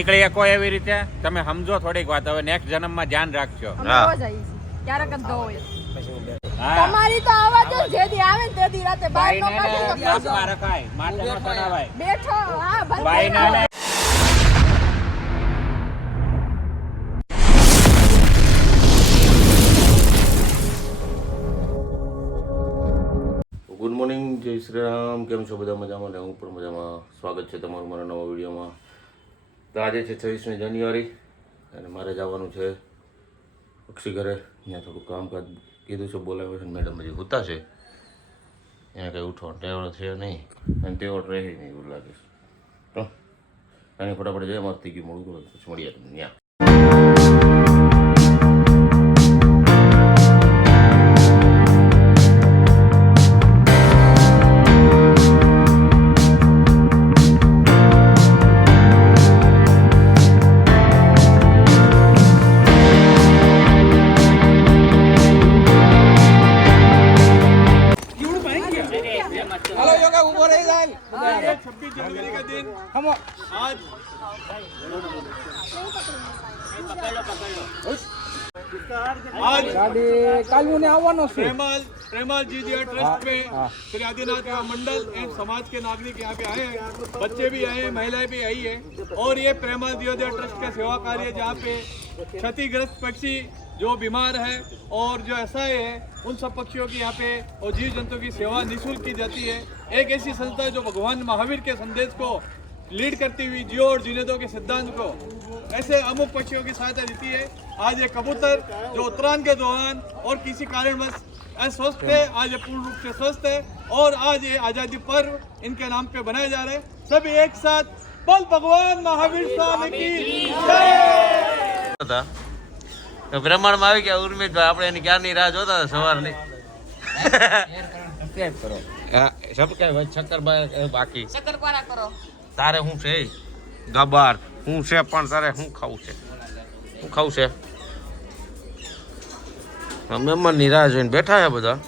નીકળી શકો એવી રીતે તમે સમજો થોડીક વાત. હવે નેક્સ્ટ જન્મમાં ધ્યાન રાખજો. ક્યારેક જ હોય તમારી તો આવાજ જેદી આવે ને તેદી રાતે બહાર નો કાઢી તો કાપમાં રખાય, માથે નો ચડાવાય. બેઠો હા ભાઈ બાઈના ગુડ મોર્નિંગ, જય શ્રી રામ. કેમ છો બધા? મજામાં ને? હું પણ મજામાં. સ્વાગત છે તમારું મારા નવા વિડીયોમાં. તો આજે છે 26મી જાન્યુઆરી અને મારે જવાનું છે અક્ષી ઘરે. ત્યાં થોડું કામકાજ કીધું છે, બોલાવ્યો છે. મેડમ હજી હોતા છે, ત્યાં કંઈ ઉઠવાનો ટેવડ છે નહીં અને ટેવડ રહે નહીં એવું લાગે છે. તો અને ફટાફટ જઈએ, મારે થઈ ગયું મોડું, પછી મળીએ તમને ત્યાં. प्रेमल जी दिया ट्रस्ट में श्री आदिनाथ का मंडल एवं समाज के नागरिक यहाँ पे आए हैं, बच्चे भी आए हैं, महिलाएं भी आई है। और ये प्रेमल दियोदय ट्रस्ट का सेवा कार्य जहाँ पे क्षतिग्रस्त पक्षी जो बीमार है और जो असहाय है उन सब पक्षियों की यहाँ पे और जीव जंतु की सेवा निःशुल्क की जाती है। एक ऐसी संस्था है जो भगवान महावीर के संदेश को लीड करती हुई जियो और जीने दो के सिद्धांत को ऐसे अमुक पक्षियों की सहायता देती है। आज ये कबूतर जो उत्तरायण के दौरान और किसी कारणवश अस्वस्थ है, आज ये पूर्ण रूप से स्वस्थ है और आज ये आजादी पर्व इनके नाम पे बनाए जा रहे हैं। सभी एक साथ बोल भगवान महावीर स्वामी की હતા બ્રહ્માંડમાં આવી ગયા ઉર્મિતભાઈ, આપણે એની ક્યારની રાહ જોતા હતા સવારની. સબસ્ક્રાઇબ કરો. હા, સબસ્ક્રાઇબ. શક્કરભાઈ બાકી શક્કરપારા કરો. તારે શું છે ગબાર? શું છે પણ તારે શું ખાવું છે? શું ખાવું છે? મહેમાનની રાહ જોઈને બેઠા છે બધા.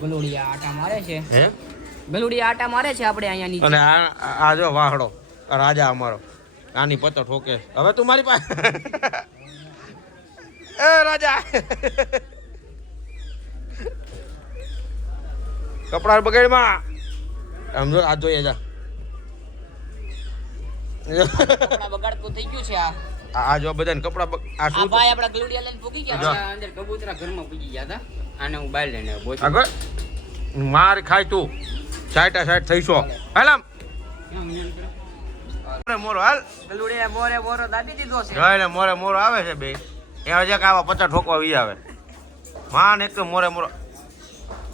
ગલુડિયા આટા મારે છે. હે, ગલુડિયા આટા મારે છે આપણે અહીંયા નીચે. અને આ જો વાહડો રાજા અમારો આની પતો ઠોકે. હવે તું મારી પાસે એ રાજા કપડા બગાડમાં સમજો. આ જોઈએ જા, કપડા બગાડતું થઈ ગયું છે આ. આ જો બધાને કપડા આ આ શું ભાઈ આપડા ગલુડિયા લઈને પૂગી ગયા છે. અંદર કબૂતરા ઘરમાં પૂગી ગયા હતા. આને હું બહાર લઈને બોચ આગળ માર ખાય તું. 60 થઈશો. હાલામ મોરો હાલ. ગલુડિયા મોરે મોરો દાબી દીધો છે. જોઈને મોરે મોરો આવે છે બે. એવા જે આવા 50 ઠોકવા વી આવે. માન એક તો મોરે મોરો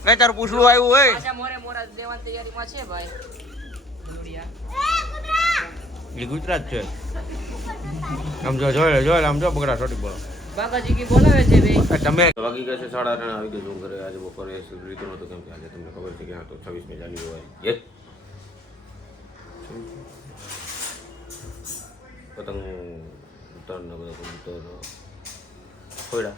કઈ તાર પૂછવું આવ્યું હોય. પાછા મોરે મોરા દેવાની તૈયારીમાં છે ભાઈ ગલુડિયા. એ ગુજરાત છે. સમજો જોઈ આમ જો બગડા છોટી બોલો. બાકાજી કી બોલાવે છે ભાઈ. તમે વાગી ગયા છે 8:30 આવી ગયો છું ઘરે. આજે બપોરે રીતો નતો કેમ કે આજે તમને ખબર છે કે આ તો 26મી જાન્યુઆરી પતંગ ઉત્તરાયણના બધા કબૂતર ખોયડા.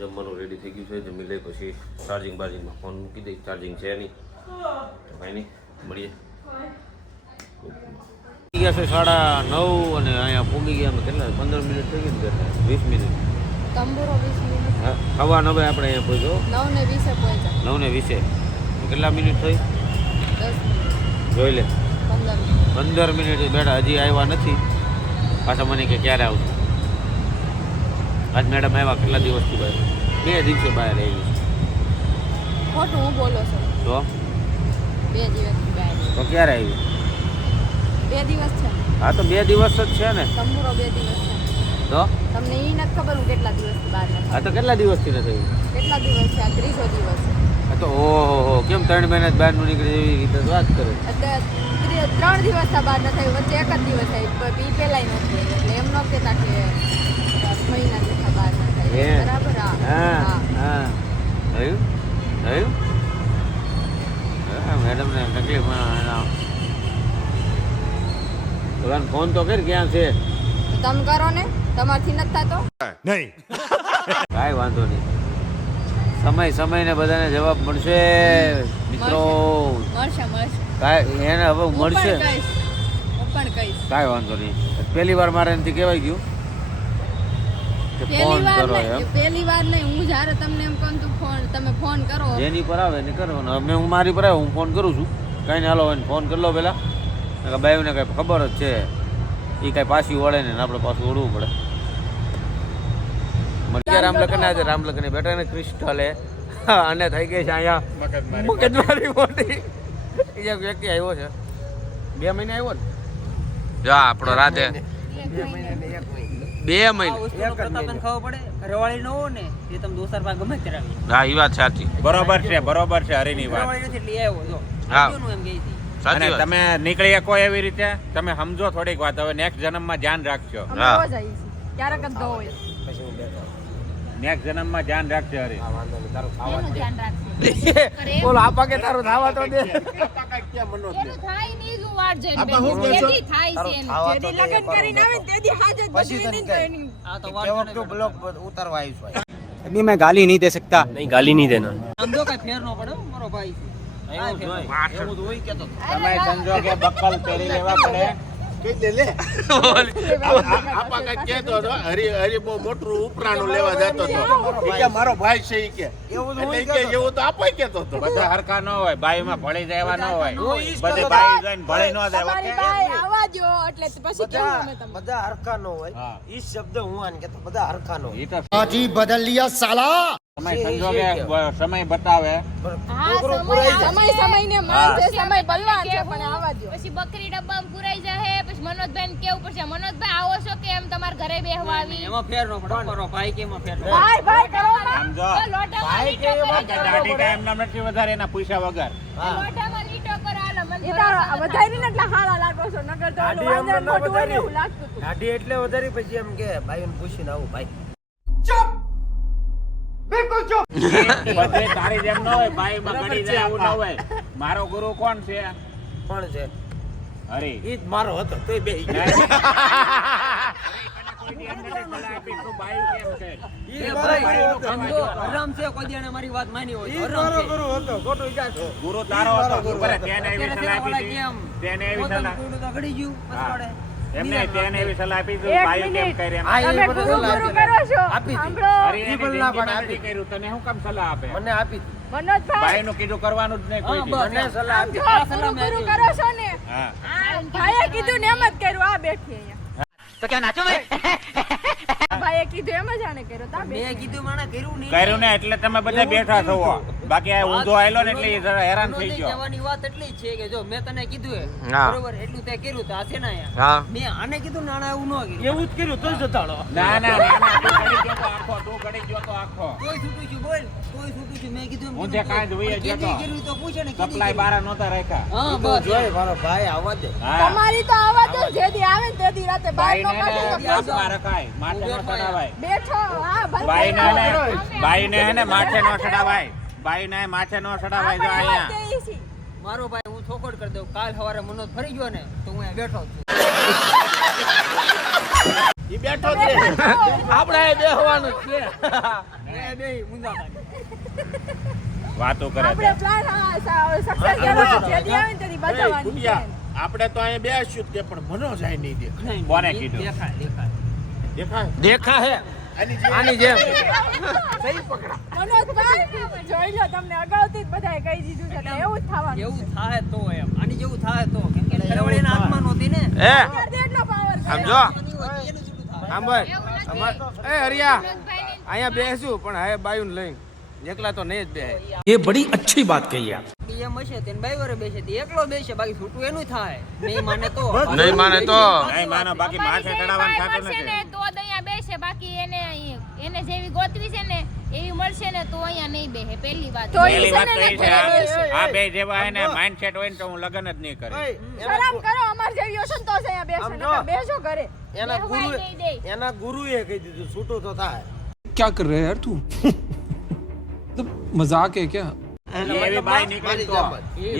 જમવાનું રેડી થઈ ગયું છે. જમી લઈ પછી ચાર્જિંગમાં ફોન મૂકી દઈ. ચાર્જિંગ છે નહીં તો કાંઈ નહીં, મળીએ. ગયા છે 9:30 અને અહીંયા પૂગી ગયા અમે કેટલા 15 મિનિટ થઈ ગઈ ને, 20 મિનિટ. તંબુરો 20 મિનિટ. હા, સવા 9 આપણે અહીંયા પહોંચ્યો. 9:20 પહોંચ્યા. 9:20 કેટલા મિનિટ થઈ 10 મિનિટ. જોઈ લે. 15 મિનિટ. 15 મિનિટ બેઠા, હજી આવ્યા નથી. પાછા મને કે ક્યારે આવશે. આજ મેડમ આવ્યા કેટલા દિવસથી બહાર? 2 દિવસે બહાર આવી. ખોટું હું બોલો છો. તો 2 દિવસ બહાર. તો ક્યારે આવી? 2 દિવસ છે. હા, તો 2 દિવસ જ છે ને. તંબુરો 2 દિવસ છે. તો તમને ઈ નથી ખબર હું કેટલા દિવસથી બહાર નથી. આ તો કેટલા દિવસથી નથી આવી? કેટલા દિવસ છે? આ 3જો દિવસ છે. આ તો ઓહો, કેમ 3 મહિના જ બહારનું નીકળે એવી રીતે વાત કરે. એટલે 3 દિવસ બહાર ન થયું, વચ્ચે એક જ દિવસ થઈ. ઈ પહેલાય નથી આવી. એટલે એમ ન કહેતા કે મહિના જેટલા બહાર ન થાય. બરાબર? હા હા, થયું હા. મેડમને તકલીફ ફોન તો કર ક્યાં છે. તમે કરો ને, તમારથી નથી થતો. નહીં કાંઈ વાંધો નહીં. સમય ને બધાને જવાબ મળશે મિત્રો. મળશે કાંઈ એને હવે મળશે. હું પણ કહીશ. કાંઈ વાંધો નહીં. પહેલી વાર મારે એનાથી કહેવાય ગયું કે ફોન કરો એમ. પહેલી વાર નહીં, હું જ્યારે તમને એમ કહું તું તમે ફોન કરો. જેની પર આવે એને કરવાનો. હવે હું મારી પર આવ્યો હું ફોન કરું છું, કાંઈ નહીં હાલો એને ફોન કરી લો પહેલાં. બાયુને કાંઈ ખબર જ છે એ કાંઈ પાછી વળે ને આપણે પાછું વળવું પડે. રામલખન આજે રામલખન બેઠા ને ક્રિસ્ટલ અને થઈ ગઈ છે અહીંયા મગજમારી મોટી. એક વ્યક્તિ આવ્યો છે 2 મહિને આવ્યો ને જા આપણો રાતે 2 મહિને. પ્રતાપન ખાવો પડે રવાળી ન હોય ને એ તમે દોસ્તાર પાસે ગમે કરાવી. હા એ વાત સાચી. બરોબર છે હરીની વાત. રવાળી નથી એટલે આવ્યો જો હા. કેવું એમ ગઈ હતી. અને સાચી વાત. તમે નીકળી શકો એવી રીતે તમે સમજો થોડીક વાત. હવે નેક્સ્ટ જન્મમાં ધ્યાન રાખજો. અમે હા. રોજ આવીએ છીએ. ક્યારેક જ દો હોય. નેક્સ્ટ જન્મમાં ધ્યાન રાખજો હરી. એનું ધ્યાન રાખજો. બોલો આપા કે તારું ધાવા તો દે. એનું થાય નહીં જો વાર જઈને બેઠી. જેથી થાય છે એનું. જેથી લગ્ન કરીને આવે ને તેથી હાજત બધું નહીં તો એની. આ તો વાત ઉતારવા આવ્યું છે. अभी मैं गाली नहीं दे सकता. नहीं गाली नहीं देना. સમજો કઈ ફેર ન પડે હો, મારો ભાઈ છે. તમે સમજો કે બક્કલ પહેરી લેવા પડે. આપા કઈ કહેતો હતો હરી બહુ મોટું ઉપરાણું લેવા જતો હતો ઈ કે મારો ભાઈ છે ઈ કે એટલે ઈ કે એવું તો આપો કહેતો હતો. બધા હરખા ન હોય, બાઈમાં ભળી જવા ન હોય. બધે બાઈ જઈને ભળી ન જાય. તમારી બાઈ આવવા દ્યો એટલે પછી કેવું અમે તમને. બધા હરખા નો હોય. હા. ઈ શબ્દ હું આને કહેતો બધા હરખા નો. ઈ તો સમય સમજો કે સમય બતાવે. હા, સમયને માન છે, સમય બલવાન છે પણ આવવા દ્યો. પછી બકરી ડબ્બામાં પુરાઈ જાય. પછી મનોજભાઈ ને કેવું પડશે, મનોજભાઈ આવો છો કે એમ તમારા ઘરે બેહવા આવી. એમાં ફેર ન પડે હો, મારો ભાઈ કે એમાં ફેર ન પડે. ભાઈ કરો માં. સમજો લોટામાં લીટો કરો. દાઢી કાંઈ એમના નથી વધારે એના પૈસા વગર. લોટામાં લીટો કરો. હાલો, મને એ તો વધારીને એટલા હારા લાગો છો. નકર તો ઓલું વાંદરાનું મોઢું હોય ને એવું લાગતું હતું. દાઢી એટલે વધારી પછી એમ કે ભાઈને પૂછીને આવું ભાઈ. બધે તારી જેમ ન હોય, બાઈમાં ગળી જાય એવું ન હોય. મારો ગુરુ કોણ છે? કોણ છે? હરી. ઈ જ મારો હતો તોય બે કોઈ દી એમ નથી સલાહ આપી, તું બાયું કેમ છે? સમજો હરામ છે કોઈ દી એને મારી વાત માની હોય તો હરામ છે. હતો ખોટું ક્યાં છે? ગુરુ તારો હતો. બરાબર, તેને એવી અત્યારે સલાહ આપી વાળા હતી. કેમ? તેને એવી પોતાનું સલાહ. કુંડું તો ઘડી ગયું પછી હા. વળે. એમને તેને એવી સલાહ આપી તું એક બાયું કેમ મિનિટ. કરે એમ. આ તમે એ મને ગુરુ સલાહ ગુરુ આપી. કરો છો. આપી હતી. સાંભળો હરી એને ઈ પણ ના જિંદગીમાં પાડે, નથી કર્યું, તને શું કામ સલાહ આપે? મને આપી મનોજભાઈ બાઈનું કીધું કરવાનું જ નહીં કોઈ હા, દી. બસ. મને સલાહ આમ આપી. જો ગુરુ ગુરુ કરો છો ને. હા. ભાઈએ કીધું ને એમ જ કર્યું. આ બેઠી અહીંયા. તો ક્યાં નાચો ભાઈ? ભાઈએ કીધું એમ જ આને કર્યું. તા મેં કીધું મને કર્યું નહીં. કર્યું ને એટલે તમે બધા બેઠા છો. બાકી આ ઊંધો આયલો ને એટલે એ જરા હેરાન થઈ વિનોદની ગયો. કહેવાની વાત એટલી જ છે કે જો મેં તને કીધું હે, હા. બરોબર એટલું તે કર્યું તો આ છે ને અહીંયા. હા. મેં આને કીધું નાણા એવું ન કર્યું. એવું જ કર્યું તોય જતાડો. ના ના ના ના, તું ઘડી ગયો તો આખો, તું ઘડી ગયો તો આખો. કોઈ છૂટું છું બોલ, કોઈ છૂટું છું મેં કીધું એમ હું કીધું. તે કાંઈ જોઈએ જ કીધી નહોતો. કર્યું તો પૂછે ને કીધી સપ્લાય કર્યું. બારા નહોતા રાખ્યા. હા ઈ તો બસ જોઈ મારો ભાઈ આવવા દે. હા. તમારી તો આવાજ જ જેદી આવે ને તેદી રાતે બહાર નો બાઈને કાઢે તો ને હાથમાં રખાય, માથે નો ચડાવાય. બેઠો. હા ભાઈ બાઈને હે ને માથે નો ચડાવાય. બાઈને માથે નો ચડાવાય. જો અહીંયા મારો ભાઈ હું ચોખવટ કરી દઉં. કાલ સવારે મનોજ ફરી ગયો ને તો હું અહીંયા બેઠો છું. ઈ બેઠો જ રે. આપણે અહીં બેહવાનું જ છે. અહીંયા બેહી મુંજા ખાલી. વાતો કરે આપણે છે. પ્લાન સક્સેસ કરો. જેદી આવે ને તેદી એ બતાવવાની છે. ગુડિયા, આપણે તો અહીંયા બેસ્યું જ તે પણ મનો જાય નહીં દે નહીં, કોને નહીં, કીધું? દેખાય દેખાય. દેખાય દેખા હે આની જે આની જેમ. મનોજભાઈ જોઈ લો, તમને અગાઉથી જ બધાએ કહી દીધું છે એટલે એવું જ થવાનું એવું છે. થાય તો એમ આની જેવું થાય તો કેમ કે ઘરવાળી એના હાથમાં નહોતી ને. એ અત્યારે એટલો power છે. સમજો એનું જેટલું થાય. સાંભળ એ હરિયા અહીંયા બેસું પણ હવે બાયુને લઈને એકલા તો નહીં જ બેહે. ये बड़ी अच्छी बात कही आप. એમ હશે તેને બાઈવરે બેસે તે એકલો બેસે બાકી છૂટું એનું થાય નહીં માને તો નહીં માને તો નહીં માનો, બાકી માથે ચડાવવાનું થતું મળશે ને નથી. તો જ અહીંયા બેસે. બાકી એને જેવી ગોતવી છે ને એવી મળશે ને તો અહીંયા નહીં બેહે. પહેલી વાત તો પહેલી વાત તો એ છે, ઘરે બેસે. આ બે જેવા હે ને માઇન્ડસેટ હોય ને તો હું લગ્ન જ નહીં કરું. શરમ કરો. અમાર જેવી હશે ને તો જ અહીંયા બેસે. આમ જો. નકર બેસો ઘરે. એના બેહવાય ગુરુ નહીં દે. એના ગુરુએ કહી દીધું છૂટું તો થાય. क्या कर रहे हैं यार तू? तो मजाक है क्या? એવી બાઈ નીકળી તો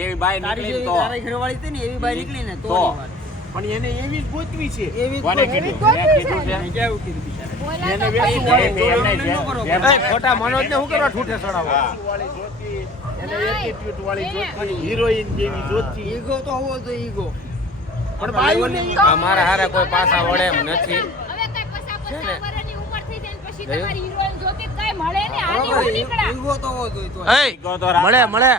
એવી બાઈ તારી નીકળી જેવી તો તારી ઘરવાળી હતી ને એવી બાઈ નીકળી ને તો તો. વાત. પણ એને એવી જ ગોતવી છે એવી કોને કોઈ કીધું? કોઈ મેં કીધું છે. નહીં, કેવું કીધું બિચારા. બોલા એને તો વેચી ખરી. હોય. એમને જેમ- એ ખોટા મનોજને શું કરવા ઠૂઠે ચડાવો? હા. વાળી જોતી એને નહીં. એટીટ્યુડ વાળી જોતી હિરોઈન જેવી જોતી ઈગો તો હોવો જોઈએ ઈગો. અમારા હારે કોઈ પાછા વળે એમ નથી. હવે કઈ પસા વર્ષની ઉંમર થઈ જાય ને પછી તમારી હિરોઈન જોતી કઈ મળે ને આની હું નીકળા મળે મળે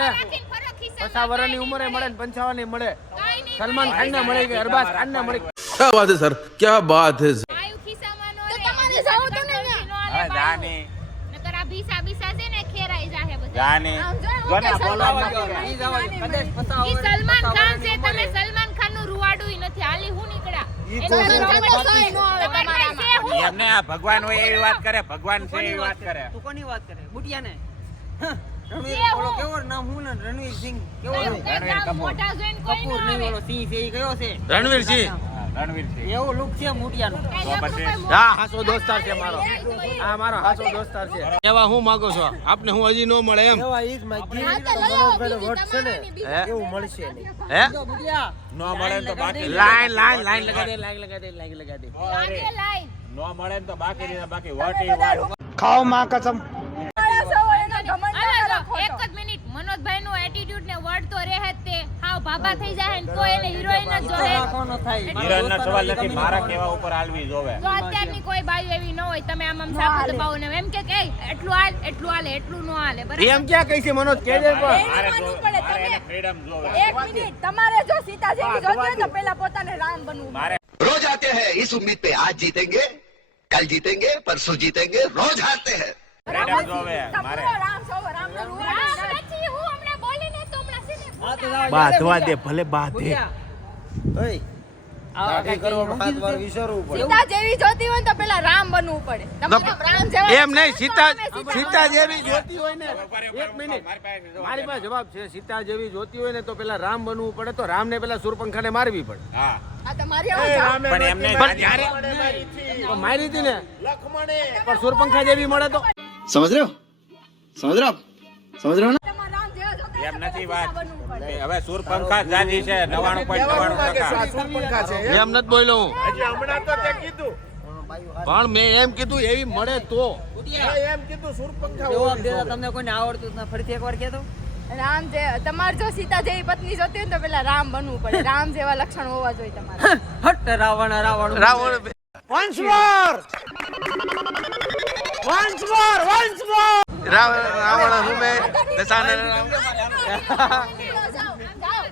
રાખીને ફરો ખિસ્સામાં 50 વર્ષની ઉંમરે મળે ને 55 ની મળે. કાંઈ નહીં સલમાન ખાન ને મળે કે અરબાઝ ખાન ને મળે. क्या बात है सर क्या बात है આયુ ખિસ્સામાં નો તો રે. તમારે જાવું તું ને નો હવે લે બાયું. જાની નકર આ ભીસા છે ને ખેરાઈ જાહે બધા. જાની આમ જો હું જોને કે બોલવા ઈ સલમાન ખાન છે, તમે સલમાન ખાન નું રૂવાડું નથી. હાલી હું નીકળ્યા સલમાન ખાન તો સોય નો આવે તમારામાં. એમને આ ભગવાન હોય એવી વાત કરે, ભગવાન છે એવી વાત કરે. તું કોની વાત કરે બુટિયા ને જે ઓલો હું- કેવો નામ હું ને રણવીર સિંહ કેવો છે? રણવીર કપૂર. મોટા જોઈને કોઈ કપૂર ન નહીં આવે. ઓલો સિંહ છે ઈ કયો છે? રણવીર સિંહ. હા, રણવીર સિંહ. એવો લુક છે મોટિયાનો. કાંઈ આપણું પછી? કોઈ મોટું હા હાસો દોસ્તાર છે મારો. જોઈએ. આ મારો હાસો દોસ્તાર છે. એવા હું માંગો છો આપને હું હજી નો મળે એમ. હા તો લઈ આવો બીજી તમારાની બીજી. હે? હે નો મળે ને તો બાકી લાઈન લાઈન લાઈન લગા દે લાઈન લગા દે લાઈન લગા દે. લાગે લાઈન. નો મળે ને તો બાકી નહીં, બાકી વટી વાત. મારા સૌ એના ઘમંડ ના અલા કરો જો, ખોટો. એક જ મિનિટ મનોજભાઈ નું એટીટ્યુડ ને વર્ડ તો રહે જ તે. હાવ ભાભા થઈ જાય ને તો એને હિરોઈન જ જોવે. રાખવાનો થાય. હિરોઈનના સવાલ નથી, મારા કેવા ઉપર હાલવી જોવે. તો અત્યારની કોઈ બાયું એવી ન હોય તમે આમ સાપુ દબાવો ને એમ કે એટલું હાલ એટલું હાલે એટલું નો હાલે બરાબર. એમ ક્યાં કહી છે મનોજ કે દે પણ. એને માનવું પડે મારે એને તમે. ફ્રીડમ જોવે. એક મિનિટ તમારે જો સીતા જેવી જોતી હોય તો પહેલા પોતાને રામ બનવું મારે रोज आते हैं इस उम्मीद पे आज जीतेंगे कल जीतेंगे परसों जीतेंगे रोज हारते हैं ફ્રીડમ જોવે. મારે પૂરો રામ સૌ રામનો રૂપ રામ નથી, હું હમણાં બોલીને તો હમણાં છે ને બાંધવા દે ભલે બાંધે. સીતા જેવી જોતી હોય તો પહેલા રામ બનવું પડે. તમારે રામ જેવા એમ નહીં સીતા તમે સીતા જેવી જોતી હોય ને ઉભા રહો, એક મિનિટ મારી પાસે જવાબ મારી પાસે જવાબ છે. સીતા જેવી જોતી હોય ને તો પેલા રામ બનવું પડે તો રામને પેલા સુરપંખાને મારવી પડે. હા, આ તમારી આવું જાણ. પણ એમને પણ જ્યારે તો મારી હતી ને પણ સુરપંખા જેવી મળે તો समझ रहे हो समझ रहे हो आप समझ रहे हो ना તમારે રામ જેવા જોતા હોય એમ તો નથી પહેલા વાત. બનવું પડે. હવે સુરપંખા જાજી છે 99.99%. એમ નથી બોલ્યો હું. હજી હમણાં તો તે કીધું પણ મેં એમ કીધું એવી મળે તો. એમ કીધું સુરપંખા જવાબ દેતા તમને કોઈને આવડતું જ ના. ફરીથી એકવાર કહેતો. રામ જે તમારે જો સીતા જેવી પત્ની જોતી હોય ને તો પહેલા રામ બનવું પડે. રામ જેવા લક્ષણ હોવા જોઈએ તમારે. હટ રાવણ રાવણ રાવણ રાવણ હું મેં દશાને જાઓ, જાઓ.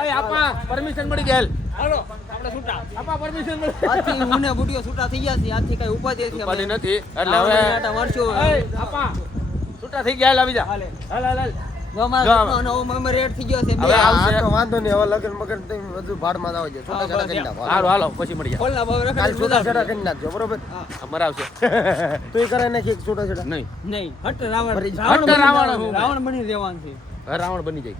અય આપા પરમિશન મળી ગયેલ. હાલો આપણે છૂટા. આપા પરમિશન મળી. આજથી હું ને બુટિયો છૂટા થઈ ગયા છે. આજથી કઈ ઉપાધિ નથી. ઉપાધિ નથી એટલે રાવણને હવે આટા મારશું. અય આપા છૂટા થઈ ગયા આવી જા. હાલ હાલ હાલ. જો અમારા ઘરનો નવો મેમ્બર એડ થઈ ગયો છે. હવે આવશે. વાંધો નહીં હવે લગન મગન તમે બધું ભાડમાં જ આવજો છૂટા છેડા કરી નાખો હાલો હાલો પછી મળી જાય. ખોલના ભાવ કાલ રખાડી છૂટા છેડા કરી નાખજો બરોબર મરાવશે તું કરે નાખી છૂટા છેડા નહીં. નહીં હટ રાવણ હટ રાવણ હું. રાવણ બની રહેવાનું છે. રાવણ બની જાય.